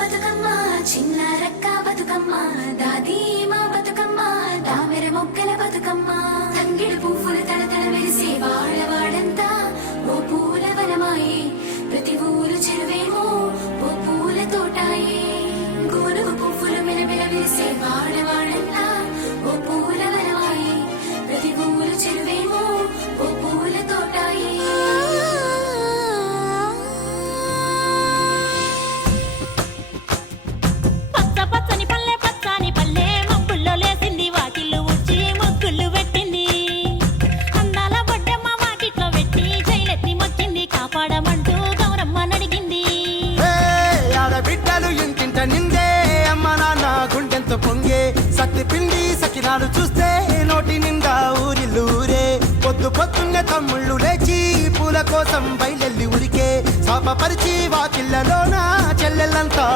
బతుకమ్మ చిన్న రక్క బతుకమ్మ దాది మా బతుకమ్మ దామెర మొక్కల బతుకమ్మ తంగిడు పువ్వులు తలతల మెరిసే వాడవాడంతా ఓ పూల వనమాయే ప్రతి ఊరు చెరువేమో ఓ పూల తోటాయే గోనుగు పువ్వులు మెలమెల మెరిసే వాడవాడంతా ఓ పూల వనమాయే ప్రతి ఊరు చెరువేమో ఓ పూల తోటాయే నిందే అమ్మ నాన్న గుండెంతో పొంగే సత్తి పిండి సకినాలు చూస్తే నోటి నిండా ఊరిల్లూరే పొద్దున్నే తమ్ముళ్ళు లేచి పూల కోసం బయలెల్లి ఉరికే శాపపరిచి వాకిళ్ళలోన చెల్లెళ్ళంతా